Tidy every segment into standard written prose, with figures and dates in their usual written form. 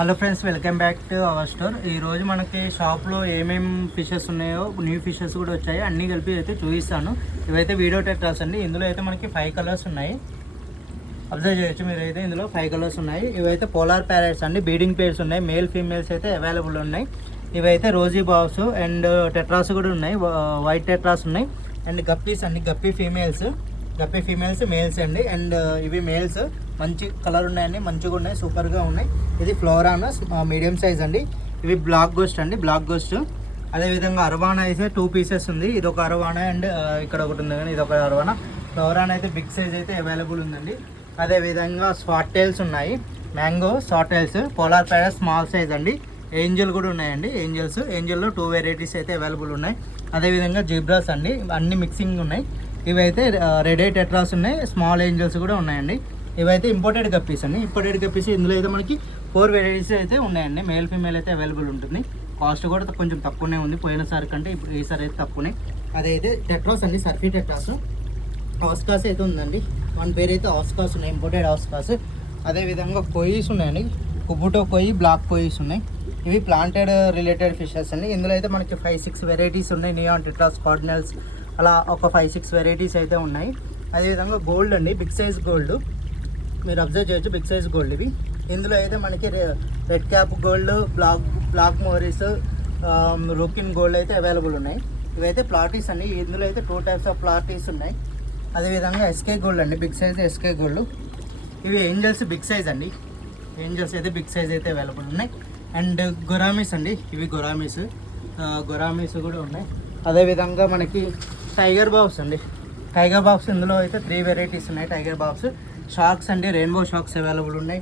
Hello friends, welcome back to our store. ఈరోజు మనకి షాప్లో ఏమేమి ఫిషెస్ ఉన్నాయో, న్యూ ఫిషెస్ కూడా వచ్చాయి, అన్నీ కలిపి అయితే చూపిస్తాను. ఇవైతే వీడియో టెట్రాస్ అండి. ఇందులో అయితే మనకి 5 కలర్స్ ఉన్నాయి. అబ్జర్వ్ చేయొచ్చు మీరైతే. ఇందులో 5 కలర్స్ ఉన్నాయి. ఇవైతే పోలార్ ప్యారెట్స్ అండి. బీడింగ్ పేర్స్ ఉన్నాయి. మేల్ ఫీమేల్స్ అయితే అవైలబుల్ ఉన్నాయి. ఇవైతే రోజీ బావ్స్ అండ్ టెట్రాస్ కూడా ఉన్నాయి. వైట్ టెట్రాస్ ఉన్నాయి. అండ్ గప్పీస్ అండి. గప్పీ ఫీమేల్స్ మేల్స్ అండి. అండ్ ఇవి మేల్స్ మంచి కలర్ ఉన్నాయండి, మంచిగా ఉన్నాయి, సూపర్గా ఉన్నాయి. ఇది ఫ్లోరానా మీడియం సైజ్ అండి. ఇవి బ్లాక్ గోస్ట్ అండి, బ్లాక్ గోస్ట్. అదేవిధంగా అరవానా అయితే 2 పీసెస్ ఉంది. ఇది ఒక అరవానా అండ్ ఇక్కడ ఒకటి ఉంది, కానీ ఇది ఒక అరవానా. ఫ్లోరానా అయితే బిగ్ సైజ్ అయితే అవైలబుల్ ఉందండి. అదేవిధంగా స్వాట్ టైల్స్ ఉన్నాయి, mango swat tiles, polar parrot small size అండి. ఏంజల్ కూడా ఉన్నాయండి. ఏంజల్లో 2 వెరైటీస్ అయితే అవైలబుల్ ఉన్నాయి. అదేవిధంగా జిబ్రాస్ అండి, అన్ని మిక్సింగ్ ఉన్నాయి. ఇవైతే రెడ్ ఐ టెట్రాస్ ఉన్నాయి, స్మాల్ ఏంజల్స్ కూడా ఉన్నాయండి. ఇవైతే ఇంపోర్టెడ్ గప్పీస్ అండి. ఇందులో అయితే మనకి 4 వెరైటీస్ అయితే ఉన్నాయండి. మేల్ ఫీమేల్ అయితే అవైలబుల్ ఉంటుంది. కాస్ట్ కూడా కొంచెం తక్కువనే ఉంది పోయినసారి కంటే. ఇప్పుడు ఈసారి అయితే తక్కువనే. అదైతే టెట్రాస్ అండి, సర్ఫీ టెట్రాస్. ఆస్కాస్ అయితే ఉందండి. వన్ పేరు అయితే ఆస్కాస్ ఉన్నాయి, ఇంపోర్టెడ్ ఆస్కాస్. అదేవిధంగా కొయ్యిస్ ఉన్నాయండి, కుబుటో కొయ్యి, బ్లాక్ కొయ్యిస్ ఉన్నాయి. ఇవి ప్లాంటెడ్ రిలేటెడ్ ఫిషెస్ అండి. ఇందులో అయితే మనకి 5-6 వెరైటీస్ ఉన్నాయి. నియాన్ టెట్రాస్, కార్డినల్స్, అలా ఒక 5-6 వెరైటీస్ అయితే ఉన్నాయి. అదేవిధంగా గోల్డ్ అండి, బిగ్ సైజ్ గోల్డ్. మీరు అబ్జర్వ్ చేయొచ్చు, బిగ్ సైజ్ గోల్డ్ ఇవి. ఇందులో అయితే మనకి red cap gold, black moors, ryukin gold అయితే అవైలబుల్ ఉన్నాయి. ఇవైతే ప్లాటీస్ అండి. ఇందులో అయితే 2 టైప్స్ ఆఫ్ ప్లాటీస్ ఉన్నాయి. అదేవిధంగా ఎస్కే గోల్డ్ అండి, బిగ్ సైజ్ ఎస్కే గోల్డ్. ఇవి ఏంజల్స్ బిగ్ సైజ్ అండి. ఏంజల్స్ అయితే బిగ్ సైజ్ అయితే అవైలబుల్ ఉన్నాయి. అండ్ గొరామీస్ అండి, ఇవి గొరామీస్ కూడా ఉన్నాయి. అదేవిధంగా మనకి టైగర్ బాబ్స్ అండి. టైగర్ బాబ్స్ ఇందులో అయితే 3 వెరైటీస్ ఉన్నాయి. టైగర్ బాబ్స్, షార్క్స్ అండి, రెయిన్బో షార్క్స్ అవైలబుల్ ఉన్నాయి.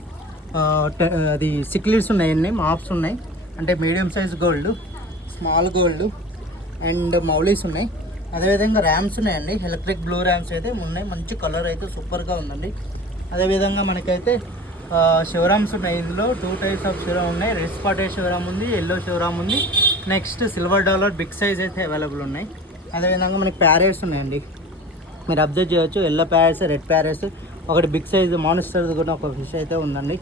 అది సిక్లిడ్స్ ఉన్నాయండి, మాప్స్ ఉన్నాయి. అంటే medium size gold, small gold and మౌలీస్ ఉన్నాయి. అదేవిధంగా ర్యామ్స్ ఉన్నాయండి, ఎలక్ట్రిక్ బ్లూ ర్యామ్స్ అయితే ఉన్నాయి. మంచి కలర్ అయితే సూపర్గా ఉందండి. అదేవిధంగా మనకైతే శివరామ్స్ ఉన్నాయి. ఇందులో 2 టైప్స్ ఆఫ్ శివరామ్ ఉన్నాయి. రెడ్ స్పాటెడ్ శివరామ్ ఉంది, ఎల్లో శివరామ్ ఉంది. Next silver dollar big size అయితే అవైలబుల్ ఉన్నాయి. అదేవిధంగా మనకి ప్యారెట్స్ ఉన్నాయండి. మీరు అబ్జర్వ్ చేయొచ్చు, ఎల్లో ప్యారెట్స్, రెడ్ ప్యారెట్స్, ఒకటి బిగ్ సైజ్ మాన్స్టర్ కూడా ఒక ఫిష్ అయితే ఉందండి.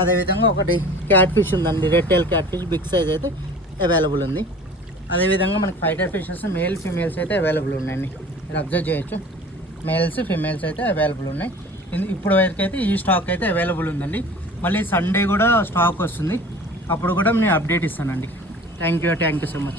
అదేవిధంగా ఒకటి క్యాట్ ఫిష్ ఉందండి, red tail cat fish, big size అయితే అవైలబుల్ ఉంది. అదేవిధంగా మనకి ఫైటర్ ఫిషెస్ మేల్ ఫీమేల్స్ అయితే అవైలబుల్ ఉన్నాయండి. మీరు అబ్జర్వ్ చేయొచ్చు, మేల్స్ ఫీమేల్స్ అయితే అవైలబుల్ ఉన్నాయి. ఇప్పుడు వరకు అయితే ఈ స్టాక్ అయితే అవైలబుల్ ఉందండి. మళ్ళీ సండే కూడా స్టాక్ వస్తుంది, అప్పుడు కూడా నేను అప్డేట్ ఇస్తానండి. Thank you so much.